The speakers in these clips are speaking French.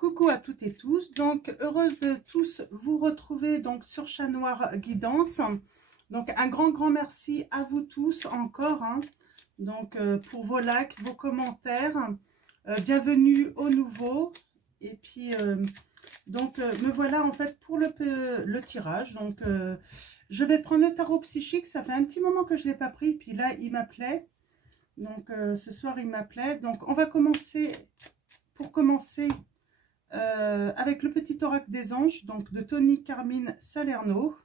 Coucou à toutes et tous, donc heureuse de tous vous retrouver donc sur Chat Noir Guidance. Donc un grand merci à vous tous encore, hein, donc pour vos likes, vos commentaires, bienvenue aux nouveaux. Et puis me voilà en fait pour le tirage. Donc je vais prendre le tarot psychique, ça fait un petit moment que je ne l'ai pas pris, puis là il m'appelait. Donc ce soir il m'appelait, donc on va commencer, pour commencer avec le petit oracle des anges, donc de Tony Carmine Salerno.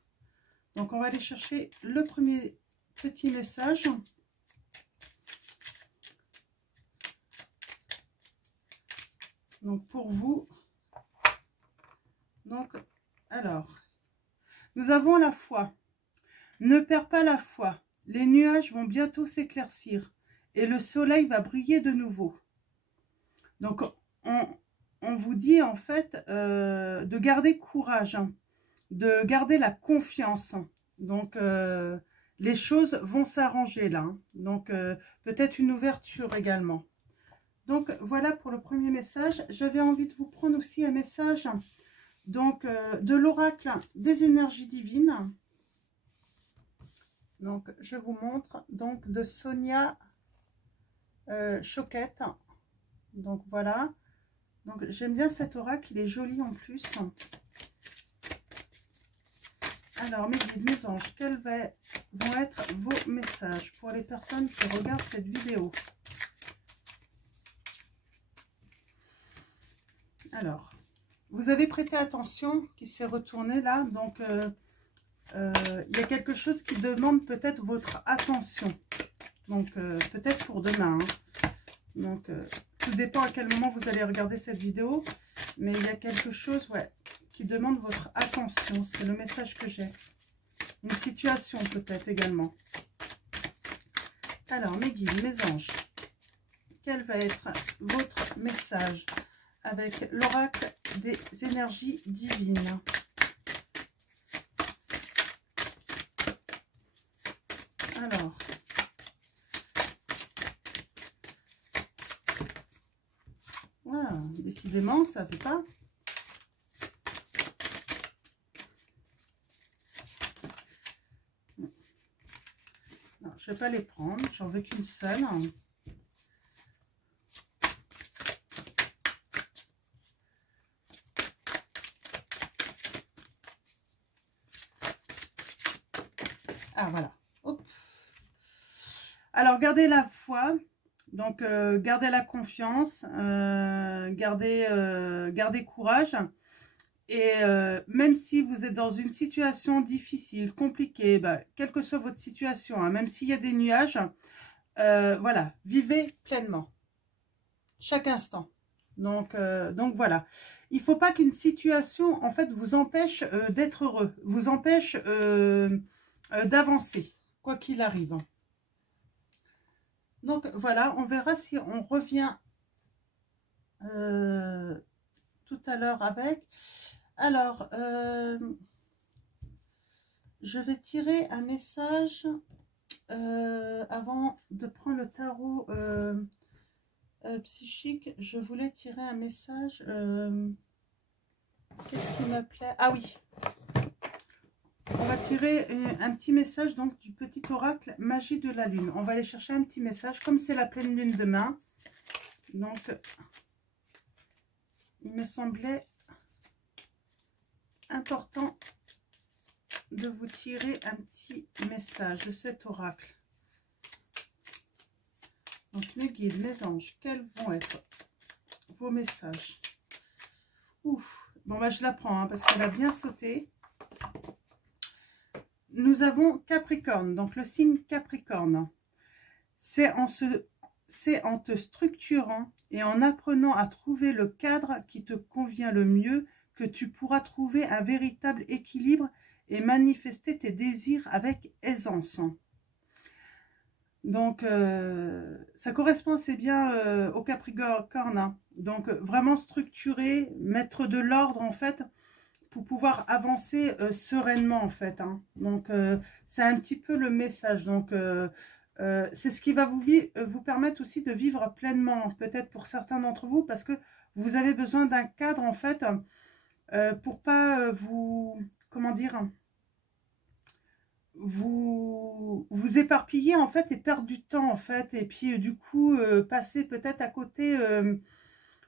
Donc on va aller chercher le premier petit message. Donc pour vous, donc alors, nous avons la foi. Ne perds pas la foi, les nuages vont bientôt s'éclaircir et le soleil va briller de nouveau. Donc on vous dit en fait de garder courage, hein, de garder la confiance. Donc les choses vont s'arranger là, hein. Donc peut-être une ouverture également. Donc voilà pour le premier message. J'avais envie de vous prendre aussi un message donc de l'oracle des énergies divines. Donc je vous montre, donc de Sonia Choquette. Donc voilà. Donc j'aime bien cet oracle, il est joli en plus. Alors mes guides, mes anges, quels vont être vos messages pour les personnes qui regardent cette vidéo? Alors, vous avez prêté attention qui s'est retourné là, donc il y a quelque chose qui demande peut-être votre attention. Donc peut-être pour demain, hein. Donc tout dépend à quel moment vous allez regarder cette vidéo, mais il y a quelque chose, ouais, qui demande votre attention. C'est le message que j'ai. Une situation peut-être également. Alors mes guides, mes anges, quel va être votre message avec l'oracle des énergies divines? Alors, voilà, décidément, ça ne fait pas. Non, je ne vais pas les prendre, j'en veux qu'une seule. Ah, voilà. Hop. Alors, gardez la foi. Donc, gardez la confiance, gardez courage. Et même si vous êtes dans une situation difficile, compliquée, bah, quelle que soit votre situation, hein, même s'il y a des nuages, voilà, vivez pleinement, chaque instant. Donc voilà. Il ne faut pas qu'une situation, en fait, vous empêche d'être heureux, vous empêche d'avancer, quoi qu'il arrive. Donc voilà, on verra si on revient tout à l'heure avec. Alors, je vais tirer un message avant de prendre le tarot psychique. Je voulais tirer un message. Qu'est-ce qui me plaît? Ah oui. On va tirer un petit message donc du petit oracle magie de la lune. On va aller chercher un petit message comme c'est la pleine lune demain. Donc, il me semblait important de vous tirer un petit message de cet oracle. Donc mes guides, mes anges, quels vont être vos messages? Ouf, bon bah je la prends hein, parce qu'elle a bien sauté. Nous avons Capricorne, donc le signe Capricorne. C'est en te structurant et en apprenant à trouver le cadre qui te convient le mieux que tu pourras trouver un véritable équilibre et manifester tes désirs avec aisance. Donc, ça correspond assez bien au Capricorne. Hein. Donc, vraiment structurer, mettre de l'ordre, en fait, pour pouvoir avancer sereinement, en fait. Hein. Donc, c'est un petit peu le message. Donc, C'est ce qui va vous permettre aussi de vivre pleinement, peut-être pour certains d'entre vous, parce que vous avez besoin d'un cadre, en fait, pour pas vous, comment dire, vous éparpiller, en fait, et perdre du temps, en fait, et puis, du coup, passer peut-être à côté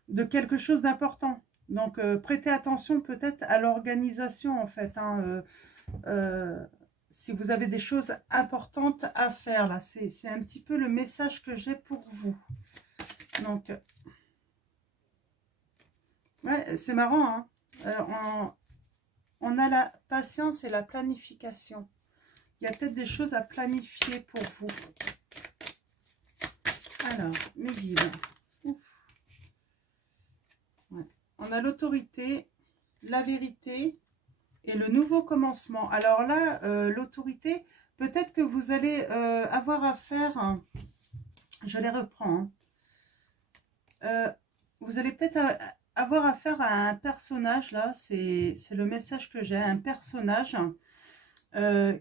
de quelque chose d'important. Donc, prêtez attention peut-être à l'organisation, en fait, hein, si vous avez des choses importantes à faire, là, c'est un petit peu le message que j'ai pour vous. Donc, ouais, c'est marrant, hein. On a la patience et la planification. Il y a peut-être des choses à planifier pour vous. Alors, mes guides. Ouf. Ouais. On a l'autorité, la vérité et le nouveau commencement. Alors là, l'autorité, peut-être que vous allez avoir affaire, hein, je les reprends, hein, vous allez peut-être avoir affaire à un personnage, là, c'est le message que j'ai, un personnage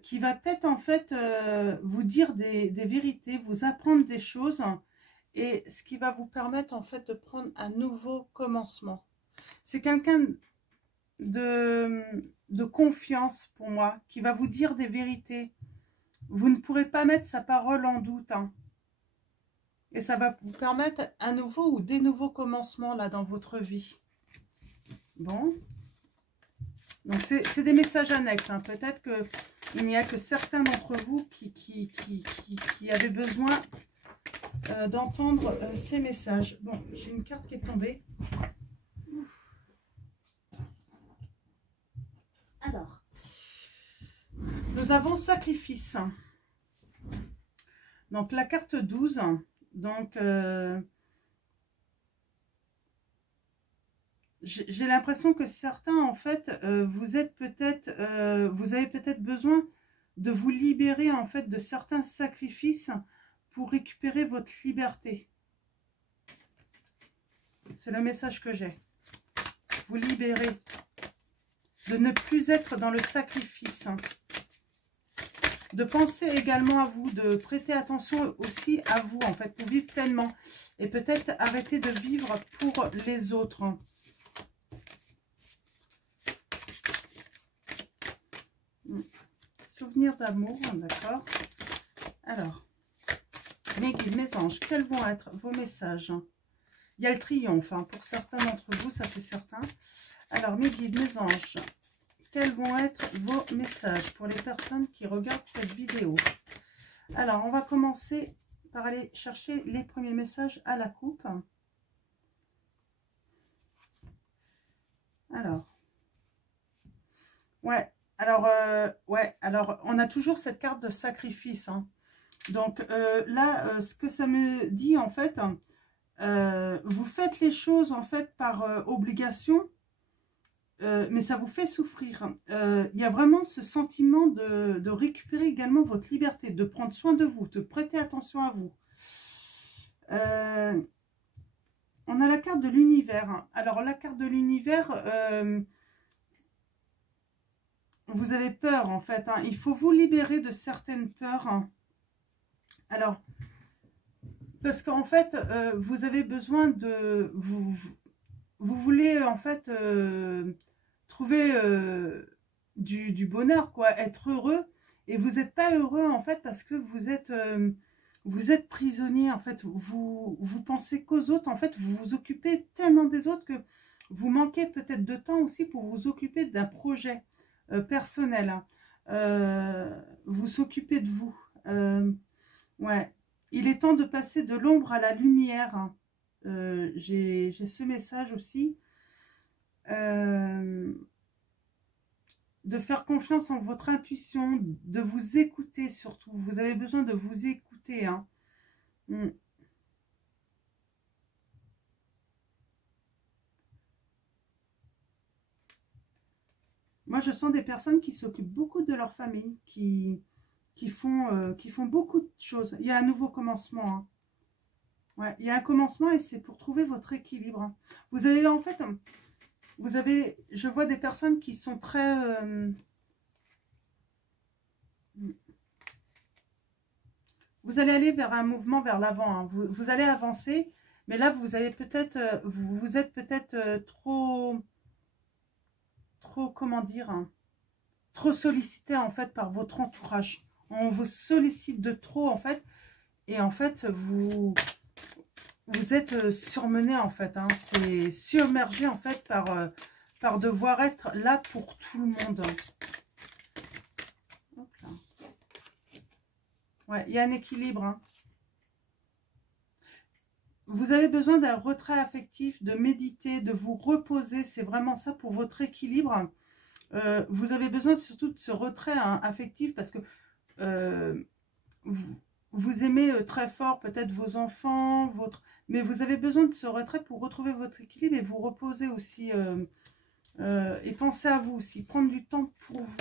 qui va peut-être en fait vous dire des vérités, vous apprendre des choses, et ce qui va vous permettre en fait de prendre un nouveau commencement. C'est quelqu'un de confiance pour moi, qui va vous dire des vérités. Vous ne pourrez pas mettre sa parole en doute, hein. Et ça va vous permettre un nouveau ou des nouveaux commencements là dans votre vie. Bon. Donc c'est des messages annexes, hein. Peut-être qu'il n'y a que certains d'entre vous qui avaient besoin d'entendre ces messages. Bon, j'ai une carte qui est tombée. Alors, nous avons sacrifice. Donc la carte 12, donc j'ai l'impression que certains, en fait, vous avez peut-être besoin de vous libérer, en fait, de certains sacrifices pour récupérer votre liberté. C'est le message que j'ai. Vous libérer. De ne plus être dans le sacrifice. De penser également à vous, de prêter attention aussi à vous, en fait, pour vivre pleinement. Et peut-être arrêter de vivre pour les autres. Souvenir d'amour, d'accord. Alors, mes guides, mes anges, quels vont être vos messages? Il y a le triomphe, hein, pour certains d'entre vous, ça c'est certain. Alors, mes guides, mes anges, quels vont être vos messages pour les personnes qui regardent cette vidéo? Alors, on va commencer par aller chercher les premiers messages à la coupe. Alors, ouais. Alors, on a toujours cette carte de sacrifice, hein. Donc là, ce que ça me dit, en fait, vous faites les choses, en fait, par obligation, mais ça vous fait souffrir. Il y a vraiment ce sentiment de récupérer également votre liberté, de prendre soin de vous, de prêter attention à vous. On a la carte de l'univers, hein. Alors, la carte de l'univers... vous avez peur, en fait, hein. Il faut vous libérer de certaines peurs, hein. Alors, parce qu'en fait, vous avez besoin de... Vous voulez, en fait, trouver du bonheur, quoi. Être heureux. Et vous n'êtes pas heureux, en fait, parce que vous êtes prisonnier, en fait. Vous pensez qu'aux autres. En fait, vous vous occupez tellement des autres que vous manquez peut-être de temps aussi pour vous occuper d'un projet personnel, hein. Vous s'occupez de vous. Ouais. Il est temps de passer de l'ombre à la lumière, hein. J'ai ce message aussi. De faire confiance en votre intuition, de vous écouter surtout. Vous avez besoin de vous écouter, hein. Moi, je sens des personnes qui s'occupent beaucoup de leur famille, qui font beaucoup de choses. Il y a un nouveau commencement, hein. Ouais, il y a un commencement et c'est pour trouver votre équilibre, hein. Vous avez, en fait, je vois des personnes qui sont très... vous allez aller vers un mouvement vers l'avant. Hein. Vous allez avancer, mais là, vous allez peut-être, vous êtes peut-être trop, comment dire, hein, trop sollicité en fait par votre entourage. On vous sollicite de trop en fait, et en fait, vous êtes surmené en fait. Hein. C'est submergé en fait par devoir être là pour tout le monde. Hop là. Ouais, il y a un équilibre. Hein. Vous avez besoin d'un retrait affectif, de méditer, de vous reposer. C'est vraiment ça pour votre équilibre. Vous avez besoin surtout de ce retrait hein, affectif parce que vous aimez très fort peut-être vos enfants, mais vous avez besoin de ce retrait pour retrouver votre équilibre et vous reposer aussi. Et pensez à vous aussi, prendre du temps pour vous.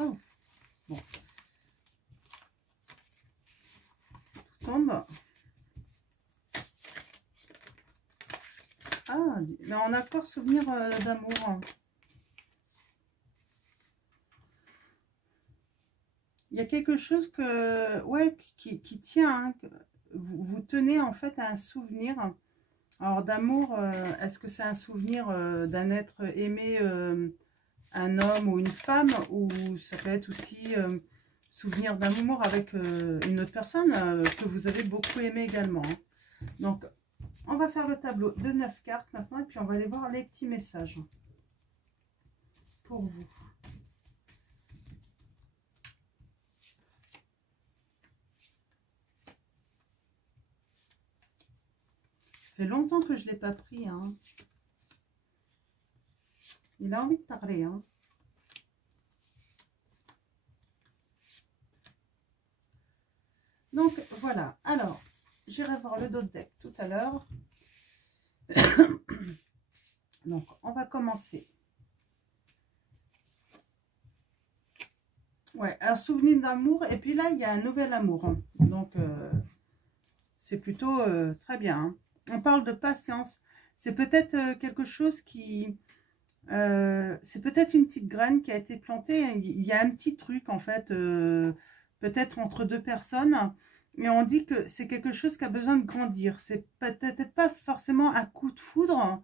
Oh, bon. Tout tombe. Ah, mais en accord souvenir d'amour. Hein. Il y a quelque chose que, ouais, qui tient. Hein, vous tenez en fait à un souvenir. Alors d'amour, est-ce que c'est un souvenir d'un être aimé, un homme ou une femme, ou ça peut être aussi souvenir d'amour avec une autre personne que vous avez beaucoup aimé également. Hein. Donc, on va faire le tableau de 9 cartes maintenant et puis on va aller voir les petits messages pour vous. Ça fait longtemps que je ne l'ai pas pris. Hein. Il a envie de parler. Hein. Donc, voilà. Alors, j'irai voir le dos de deck tout à l'heure. Donc, on va commencer. Ouais, un souvenir d'amour. Et puis là, il y a un nouvel amour. Hein. Donc, c'est plutôt très bien. Hein. On parle de patience. C'est peut-être quelque chose qui... c'est peut-être une petite graine qui a été plantée. Il y a un petit truc, en fait, peut-être entre deux personnes. Mais on dit que c'est quelque chose qui a besoin de grandir. C'est peut-être pas forcément un coup de foudre,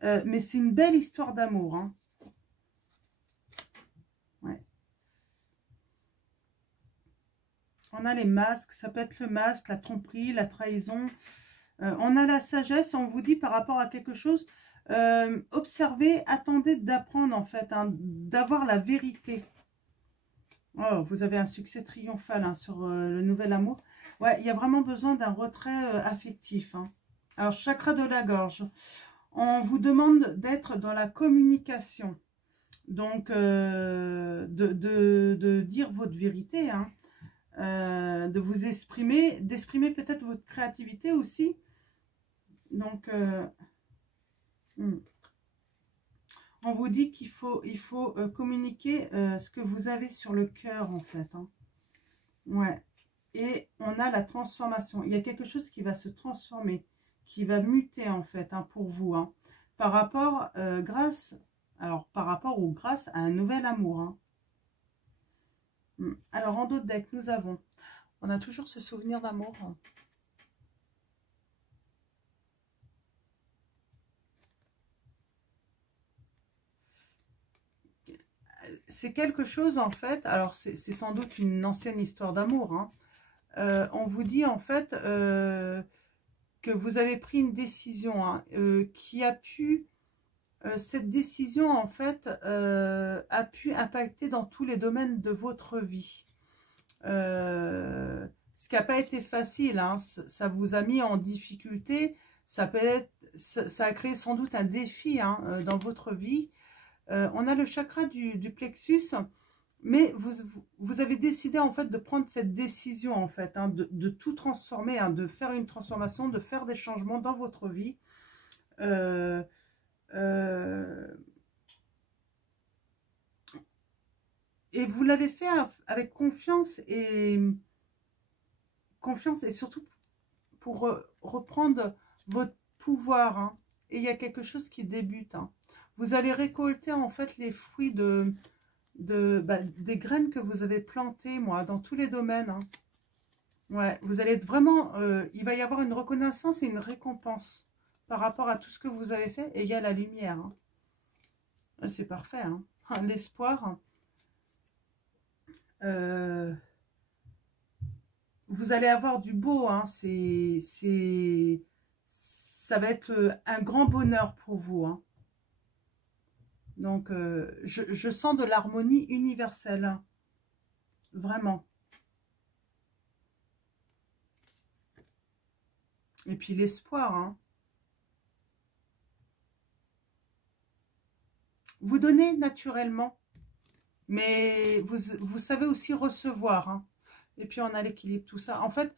mais c'est une belle histoire d'amour. Hein. Ouais. On a les masques, ça peut être le masque, la tromperie, la trahison. On a la sagesse, on vous dit par rapport à quelque chose, observez, attendez d'apprendre en fait, hein, d'avoir la vérité. Oh, vous avez un succès triomphal hein, sur le nouvel amour. Ouais, il y a vraiment besoin d'un retrait affectif. Hein. Alors, chakra de la gorge. On vous demande d'être dans la communication. Donc, de dire votre vérité. Hein. De vous exprimer, d'exprimer peut-être votre créativité aussi. Donc, on vous dit qu'il faut, communiquer ce que vous avez sur le cœur, en fait. Hein. Ouais. Et on a la transformation. Il y a quelque chose qui va se transformer, qui va muter, en fait, hein, pour vous. Hein, par rapport, grâce à un nouvel amour. Hein. Alors, en dos de deck, on a toujours ce souvenir d'amour. Hein. C'est quelque chose, en fait, alors c'est sans doute une ancienne histoire d'amour. Hein. On vous dit, en fait, que vous avez pris une décision hein, qui a pu... cette décision, en fait, a pu impacter dans tous les domaines de votre vie. Ce qui n'a pas été facile, hein, ça vous a mis en difficulté, ça a créé sans doute un défi hein, dans votre vie. On a le chakra du plexus, mais vous avez décidé en fait de prendre cette décision en fait, hein, de tout transformer, hein, de faire une transformation, de faire des changements dans votre vie. Et vous l'avez fait avec confiance et surtout pour reprendre votre pouvoir. Hein. Et il y a quelque chose qui débute. Hein. Vous allez récolter en fait les fruits de des graines que vous avez plantées, moi, dans tous les domaines. Hein. Ouais, vous allez être vraiment... il va y avoir une reconnaissance et une récompense par rapport à tout ce que vous avez fait. Et il y a la lumière. Hein. C'est parfait. Hein. L'espoir. Vous allez avoir du beau. Hein. Ça va être un grand bonheur pour vous. Hein. Donc, je sens de l'harmonie universelle. Hein. Vraiment. Et puis l'espoir. Hein. Vous donnez naturellement. Mais vous savez aussi recevoir. Hein. Et puis, on a l'équilibre, tout ça. En fait,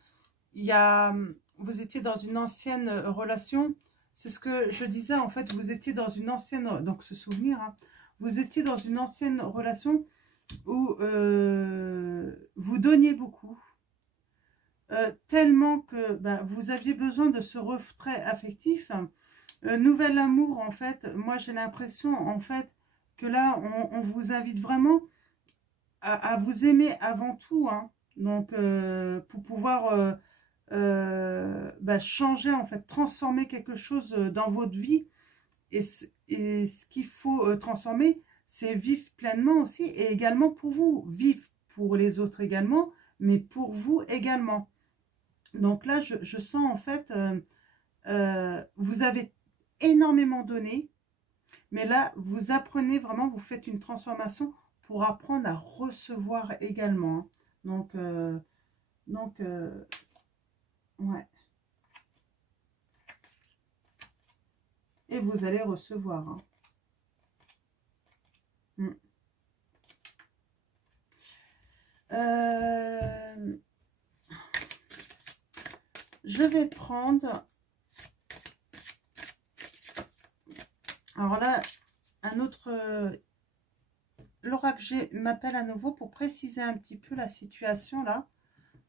vous étiez dans une ancienne relation. C'est ce que je disais. En fait, vous étiez dans une ancienne... Donc, ce souvenir. Hein, vous étiez dans une ancienne relation où vous donniez beaucoup. Tellement que vous aviez besoin de ce retrait affectif. Nouvel amour, en fait. Moi, j'ai l'impression, en fait, que là, on vous invite vraiment à vous aimer avant tout. Hein. Donc, pour pouvoir changer, en fait, transformer quelque chose dans votre vie. Et ce qu'il faut transformer, c'est vivre pleinement aussi. Et également pour vous. Vivre pour les autres également, mais pour vous également. Donc là, je sens, en fait, vous avez énormément donné. Mais là, vous apprenez vraiment, vous faites une transformation pour apprendre à recevoir également. Donc, ouais. Et vous allez recevoir. Hein. Je vais prendre... Alors là, un autre... L'oracle m'appelle à nouveau pour préciser un petit peu la situation là.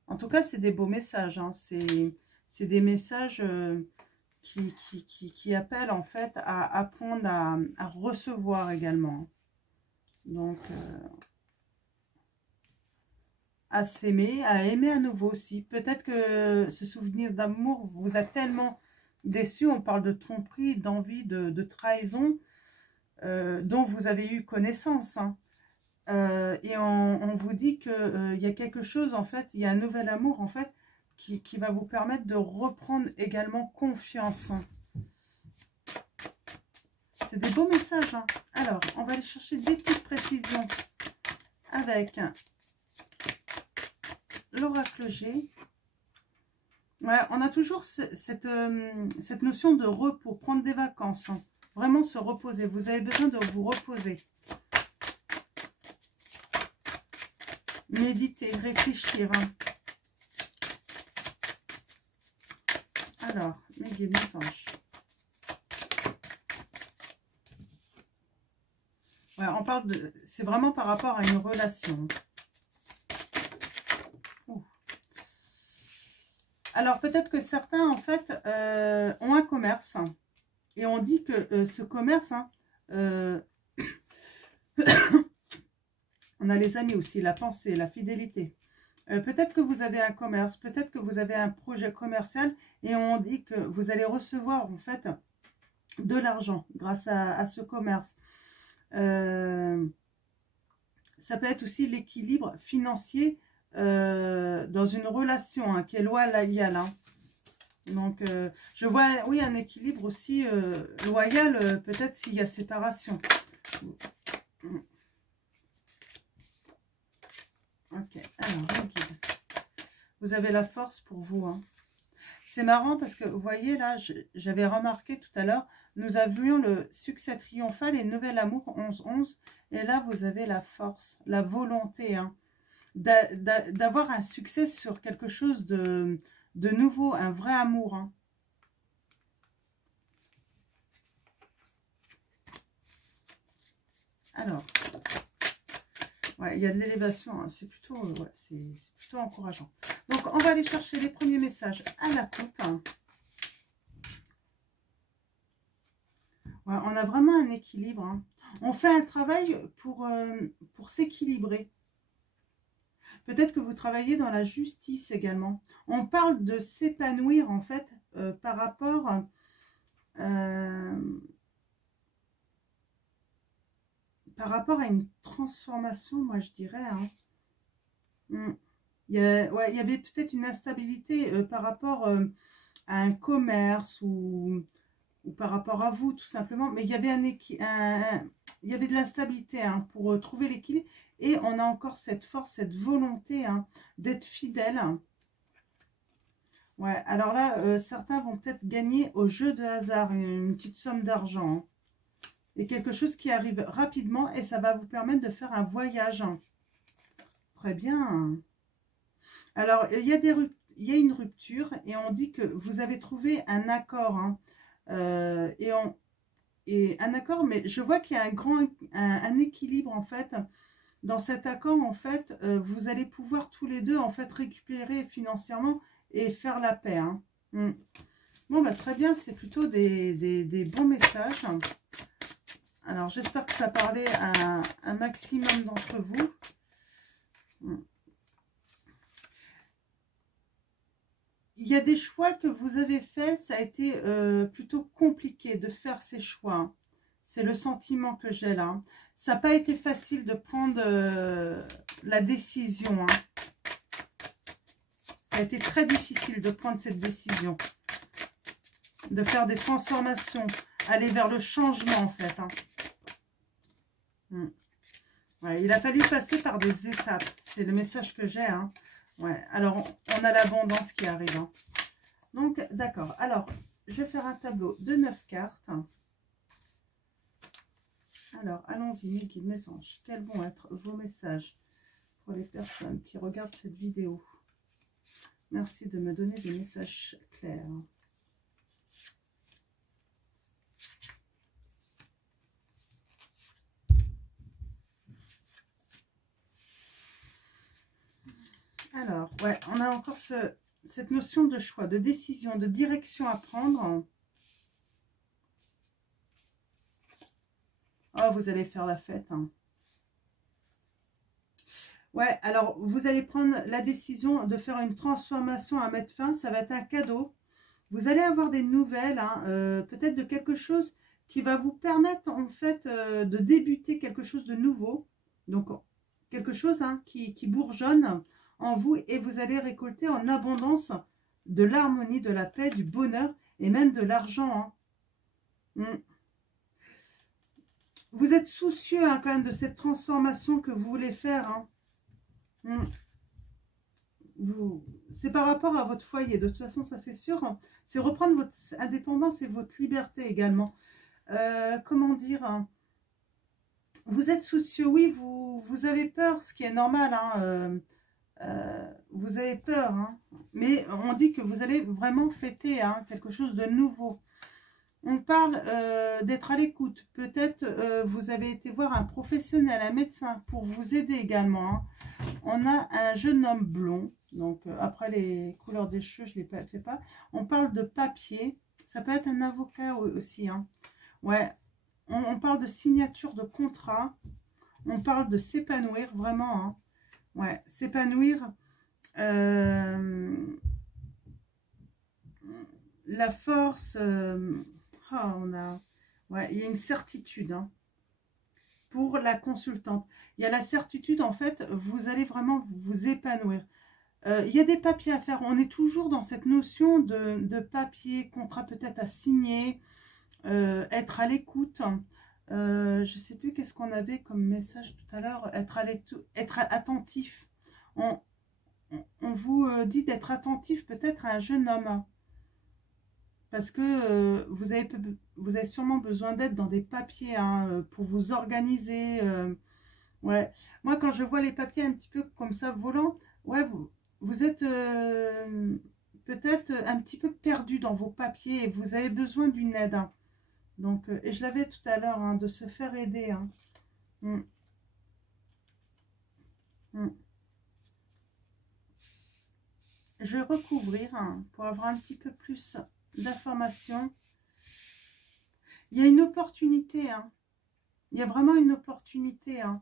En tout cas, c'est des beaux messages. Hein. C'est des messages qui appellent en fait à apprendre à recevoir également. Donc, à s'aimer, à aimer à nouveau aussi. Peut-être que ce souvenir d'amour vous a tellement déçu. On parle de tromperie, d'envie, de trahison dont vous avez eu connaissance. Hein. Et on vous dit qu'il y a quelque chose, en fait, il y a un nouvel amour, en fait, qui va vous permettre de reprendre également confiance. Hein. C'est des beaux messages. Hein. Alors, on va aller chercher des petites précisions avec l'oracle G. Ouais, on a toujours cette notion de repos, prendre des vacances. Hein. Vraiment se reposer. Vous avez besoin de vous reposer. Méditer, réfléchir. Hein. Alors, mes guides, mes anges. Ouais, on parle de... C'est vraiment par rapport à une relation. Ouh. Alors, peut-être que certains, en fait, ont un commerce. Et on dit que ce commerce... Hein, on a les amis aussi, la pensée, la fidélité. Peut-être que vous avez un commerce, peut-être que vous avez un projet commercial et on dit que vous allez recevoir en fait de l'argent grâce à ce commerce. Ça peut être aussi l'équilibre financier dans une relation hein, qui est loyale. Hein. Donc, je vois, oui, un équilibre aussi loyal, peut-être s'il y a séparation. Ok, alors, vous avez la force pour vous. Hein. C'est marrant parce que, vous voyez, là, j'avais remarqué tout à l'heure, nous avions le succès triomphal et nouvel amour 11-11. Et là, vous avez la force, la volonté hein, d'avoir un succès sur quelque chose de nouveau, un vrai amour. Hein. Alors... Ouais, il y a de l'élévation, hein. C'est plutôt, ouais, plutôt encourageant. Donc, on va aller chercher les premiers messages à la coupe. Hein. Ouais, on a vraiment un équilibre. Hein. On fait un travail pour s'équilibrer. Peut-être que vous travaillez dans la justice également. On parle de s'épanouir en fait par rapport à une transformation, moi je dirais. Hein. Ouais, il y avait peut-être une instabilité par rapport à un commerce ou par rapport à vous tout simplement. Mais il y avait, il y avait de l'instabilité hein, pour trouver l'équilibre. Et on a encore cette force, cette volonté hein, d'être fidèle. Ouais, alors là, certains vont peut-être gagner au jeu de hasard une petite somme d'argent. Hein, et quelque chose qui arrive rapidement et ça va vous permettre de faire un voyage. Hein. Très bien. Alors, il y a une rupture et on dit que vous avez trouvé un accord. Hein, et un accord, mais je vois qu'il y a un équilibre en fait. Dans cet accord, en fait, vous allez pouvoir tous les deux en fait récupérer financièrement et faire la paix. Hein. Bon, bah, très bien, c'est plutôt des bons messages. Alors, j'espère que ça parlait à un maximum d'entre vous. Il y a des choix que vous avez faits, ça a été plutôt compliqué de faire ces choix. C'est le sentiment que j'ai là. Ça n'a pas été facile de prendre la décision. Hein. Ça a été très difficile de prendre cette décision. De faire des transformations. Aller vers le changement en fait. Hein. Ouais, il a fallu passer par des étapes. C'est le message que j'ai. Hein. Ouais, alors on a l'abondance qui arrive. Hein. Donc, d'accord. Alors, je vais faire un tableau de 9 cartes. Alors, allons-y, mes guides, mes anges. Quels vont être vos messages pour les personnes qui regardent cette vidéo? Merci de me donner des messages clairs. Alors, ouais, on a encore cette notion de choix, de décision, de direction à prendre. Oh, vous allez faire la fête. Hein. Ouais, alors, vous allez prendre la décision de faire une transformation à mettre fin. Ça va être un cadeau. Vous allez avoir des nouvelles, hein, peut-être de quelque chose qui va vous permettre, en fait, de débuter quelque chose de nouveau. Donc, quelque chose hein, qui bourgeonne en vous et vous allez récolter en abondance de l'harmonie, de la paix, du bonheur et même de l'argent. Hein. Vous êtes soucieux hein, quand même de cette transformation que vous voulez faire. Hein. C'est par rapport à votre foyer, de toute façon ça c'est sûr. Hein. C'est reprendre votre indépendance et votre liberté également. Comment dire hein. Vous êtes soucieux, oui, vous avez peur, ce qui est normal. Hein, vous avez peur, hein, mais on dit que vous allez vraiment fêter hein, quelque chose de nouveau. On parle d'être à l'écoute. Peut-être vous avez été voir un professionnel, un médecin pour vous aider également. Hein. On a un jeune homme blond. Donc après les couleurs des cheveux, je ne les fais pas. On parle de papier. Ça peut être un avocat aussi. Hein. Ouais. On parle de signature de contrat. On parle de s'épanouir vraiment. Hein. Ouais, s'épanouir. La force. Ouais, il y a une certitude hein, pour la consultante. Il y a la certitude, en fait, vous allez vraiment vous épanouir. Il y a des papiers à faire. On est toujours dans cette notion de papier, contrat peut-être à signer, être à l'écoute. Je ne sais plus qu'est-ce qu'on avait comme message tout à l'heure. Être attentif. On vous dit d'être attentif peut-être à un jeune homme. Parce que vous avez sûrement besoin d'aide dans des papiers hein, pour vous organiser. Ouais. Moi, quand je vois les papiers un petit peu comme ça volant, ouais, vous êtes peut-être un petit peu perdu dans vos papiers et vous avez besoin d'une aide. Hein. Donc, et je l'avais tout à l'heure, hein, de se faire aider. Hein. Je vais recouvrir hein, pour avoir un petit peu plus d'informations. Il y a une opportunité. Hein. Il y a vraiment une opportunité hein,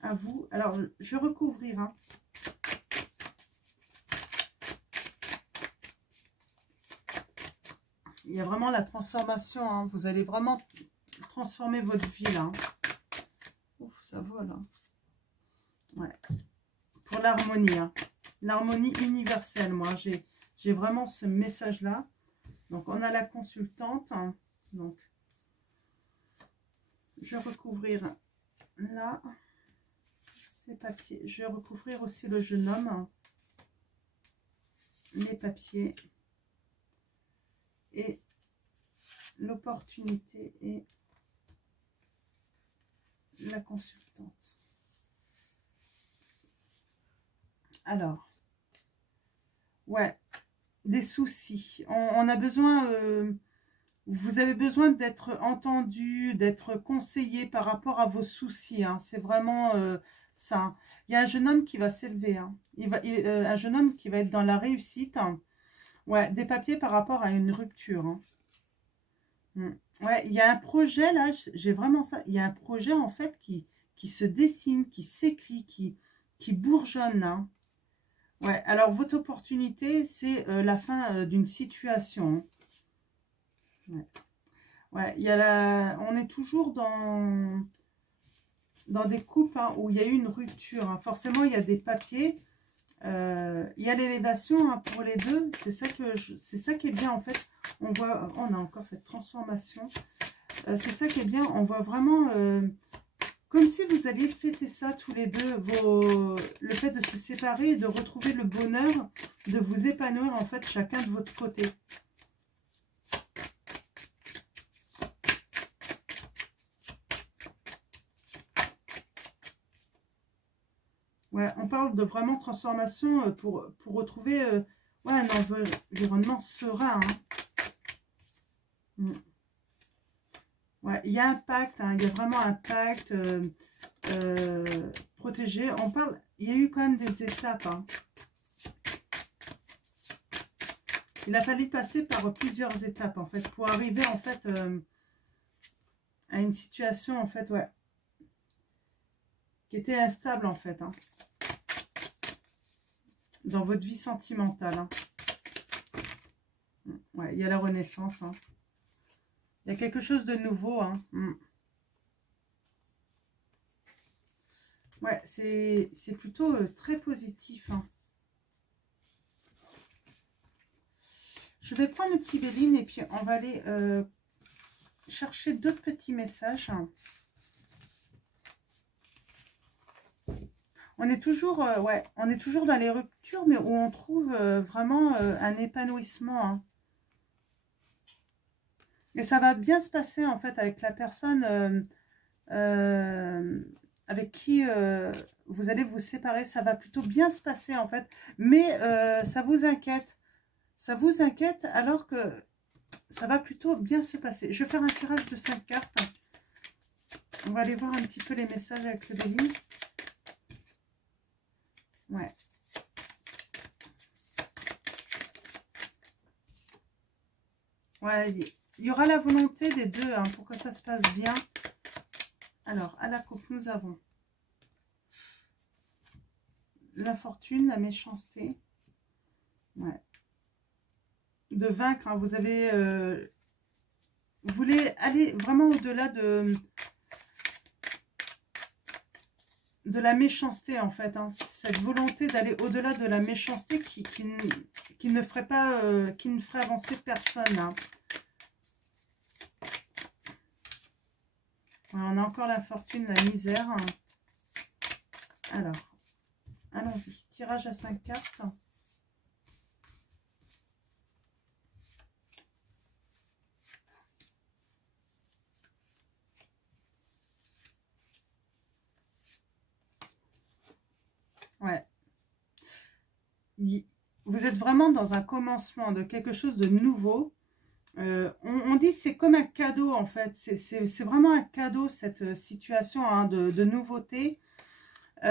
à vous. Alors, je vais recouvrir. Hein. Il y a vraiment la transformation. Hein. Vous allez vraiment transformer votre vie là. Hein. Ouf, ça vole. Hein. Ouais. Pour l'harmonie. Hein. L'harmonie universelle. Moi, j'ai vraiment ce message-là. Donc, on a la consultante. Hein. Donc, je vais recouvrir là ces papiers. Je vais recouvrir aussi le jeune homme. Hein. Les papiers. Et l'opportunité et la consultante. Alors, ouais, des soucis. On a besoin, vous avez besoin d'être entendu, d'être conseillé par rapport à vos soucis. Hein. C'est vraiment ça. Il y a un jeune homme qui va s'élever. Hein. Un jeune homme qui va être dans la réussite. Hein. Ouais, des papiers par rapport à une rupture. Hein. Ouais, il y a un projet là, j'ai vraiment ça. Il y a un projet en fait qui se dessine, qui s'écrit, qui bourgeonne. Hein. Ouais, alors votre opportunité, c'est la fin d'une situation. Ouais. Ouais, il y a on est toujours dans des couples hein, où il y a eu une rupture. Hein. Forcément, il y a des papiers. Il y a l'élévation hein, pour les deux. C'est ça qui est bien en fait. On voit, on a encore cette transformation. C'est ça qui est bien. On voit vraiment comme si vous alliez fêter ça tous les deux. Le fait de se séparer et de retrouver le bonheur de vous épanouir en fait chacun de votre côté. Ouais, on parle de vraiment transformation pour retrouver ouais, un environnement serein. Hein. Ouais, il y a un pacte, hein, il y a vraiment un pacte protégé. On parle, il y a eu quand même des étapes. Hein. Il a fallu passer par plusieurs étapes en fait pour arriver en fait à une situation en fait, ouais, qui était instable en fait. Hein. Dans votre vie sentimentale. Hein. Ouais, il y a la renaissance. Hein. Il y a quelque chose de nouveau. Hein. Ouais, c'est plutôt très positif. Hein. Je vais prendre le petit Béline et puis on va aller chercher d'autres petits messages. Hein. On est toujours, ouais, on est toujours dans les ruptures, mais où on trouve vraiment un épanouissement. Hein. Et ça va bien se passer en fait avec la personne avec qui vous allez vous séparer. Ça va plutôt bien se passer en fait. Mais ça vous inquiète. Ça vous inquiète alors que ça va plutôt bien se passer. Je vais faire un tirage de 5 cartes. On va aller voir un petit peu les messages avec le Béline. Ouais. Ouais, il y aura la volonté des deux hein, pour que ça se passe bien. Alors, à la coupe, nous avons la fortune, la méchanceté. Ouais. De vaincre, hein, vous avez... vous voulez aller vraiment au-delà de la méchanceté, en fait. Hein, cette volonté d'aller au-delà de la méchanceté qui ne ferait pas... qui ne ferait avancer personne. Hein. On a encore la fortune, la misère. Alors, allons-y. Tirage à 5 cartes. Ouais. Vous êtes vraiment dans un commencement de quelque chose de nouveau. On dit c'est comme un cadeau en fait, c'est vraiment un cadeau cette situation hein, de nouveauté. Vous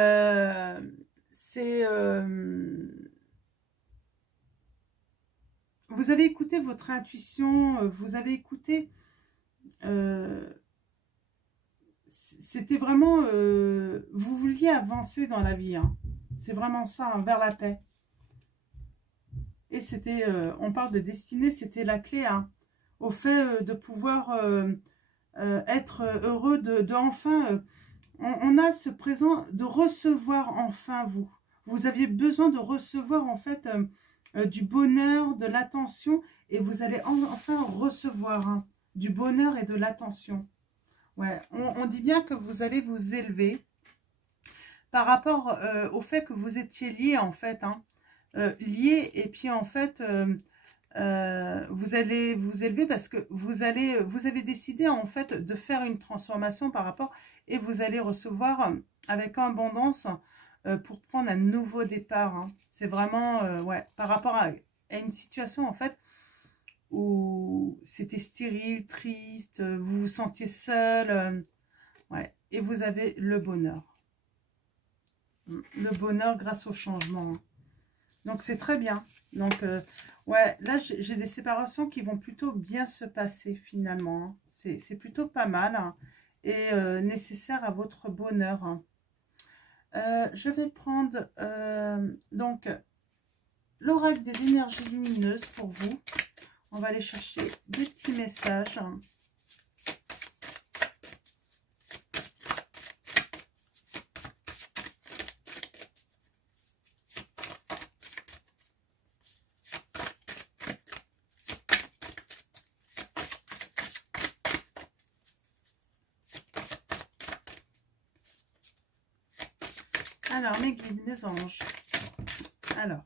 avez écouté votre intuition, vous avez écouté c'était vraiment, vous vouliez avancer dans la vie, hein. C'est vraiment ça, hein, vers la paix. Et c'était, on parle de destinée, c'était la clé, hein, au fait de pouvoir être heureux, de enfin, on a ce présent de recevoir enfin vous. Vous aviez besoin de recevoir en fait du bonheur, de l'attention, et vous allez enfin recevoir, hein, du bonheur et de l'attention. Ouais, on dit bien que vous allez vous élever par rapport au fait que vous étiez lié en fait, hein, lié, et puis en fait vous allez vous élever parce que vous avez décidé en fait de faire une transformation par rapport, et vous allez recevoir avec abondance pour prendre un nouveau départ, hein. C'est vraiment ouais, par rapport à une situation en fait où c'était stérile, triste, vous vous sentiez seul, ouais, et vous avez le bonheur. Le bonheur grâce au changement, hein. Donc c'est très bien. Donc ouais, là j'ai des séparations qui vont plutôt bien se passer finalement, hein. C'est plutôt pas mal, hein, et nécessaire à votre bonheur, hein. Je vais prendre donc l'oracle des énergies lumineuses pour vous. On va aller chercher des petits messages. Alors, mes guides, mes anges. Alors,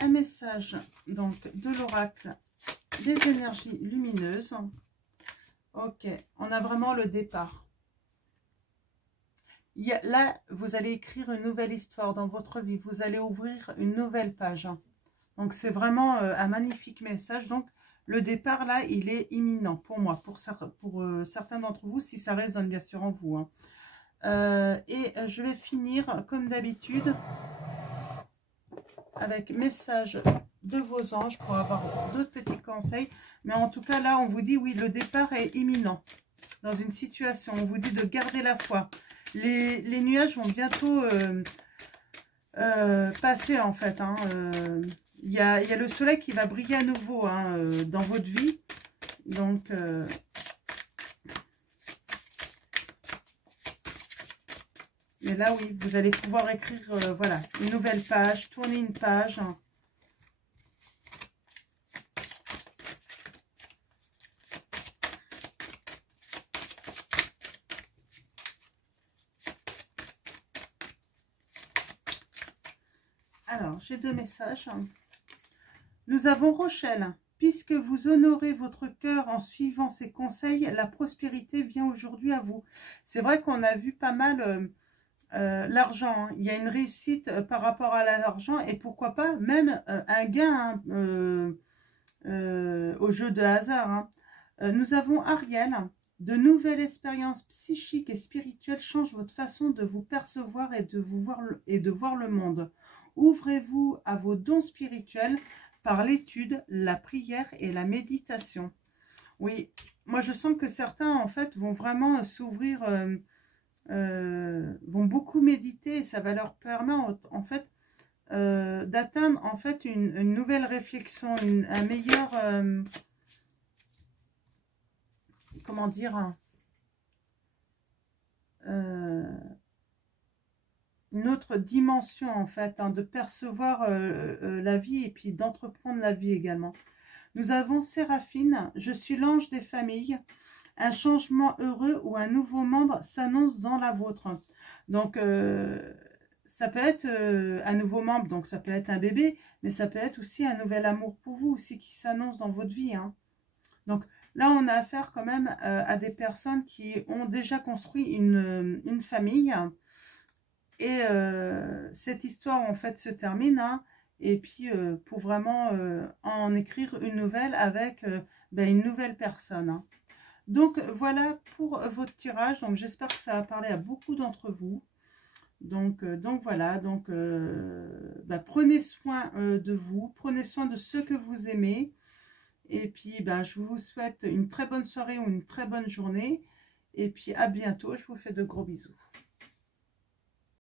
un message donc de l'oracle des énergies lumineuses. Ok, on a vraiment le départ. Là, vous allez écrire une nouvelle histoire dans votre vie. Vous allez ouvrir une nouvelle page. Donc, c'est vraiment un magnifique message. Donc, le départ, là, il est imminent pour moi, pour certains d'entre vous, si ça résonne bien sûr en vous, hein. Je vais finir, comme d'habitude, avec message de vos anges pour avoir d'autres petits conseils. Mais en tout cas, là, on vous dit, oui, le départ est imminent dans une situation. On vous dit de garder la foi. Les nuages vont bientôt passer, en fait, hein. Il y a le soleil qui va briller à nouveau, hein, dans votre vie. Donc, mais là, oui, vous allez pouvoir écrire, voilà, une nouvelle page, tourner une page. Alors, j'ai deux messages. Nous avons Rochelle. Puisque vous honorez votre cœur en suivant ses conseils, la prospérité vient aujourd'hui à vous. C'est vrai qu'on a vu pas mal l'argent, hein. Il y a une réussite par rapport à l'argent, et pourquoi pas même un gain, hein, au jeu de hasard, hein. Nous avons Ariel. De nouvelles expériences psychiques et spirituelles changent votre façon de vous percevoir et de voir le monde. Ouvrez-vous à vos dons spirituels par l'étude, la prière et la méditation. Oui, moi je sens que certains en fait vont vraiment s'ouvrir, vont beaucoup méditer, et ça va leur permettre en fait d'atteindre en fait une nouvelle réflexion, un meilleur, comment dire, une autre dimension en fait, hein, de percevoir la vie, et puis d'entreprendre la vie également. Nous avons Séraphine. Je suis l'ange des familles. Un changement heureux ou un nouveau membre s'annonce dans la vôtre. Donc ça peut être un nouveau membre, donc ça peut être un bébé, mais ça peut être aussi un nouvel amour pour vous aussi qui s'annonce dans votre vie, hein. Donc là, on a affaire quand même à des personnes qui ont déjà construit une famille. Et cette histoire, en fait, se termine, hein, et puis, pour vraiment en écrire une nouvelle avec une nouvelle personne, hein. Donc, voilà pour votre tirage. Donc, j'espère que ça va parler à beaucoup d'entre vous. Donc voilà. Donc, prenez soin de vous. Prenez soin de ceux que vous aimez. Et puis, je vous souhaite une très bonne soirée ou une très bonne journée. Et puis à bientôt, je vous fais de gros bisous.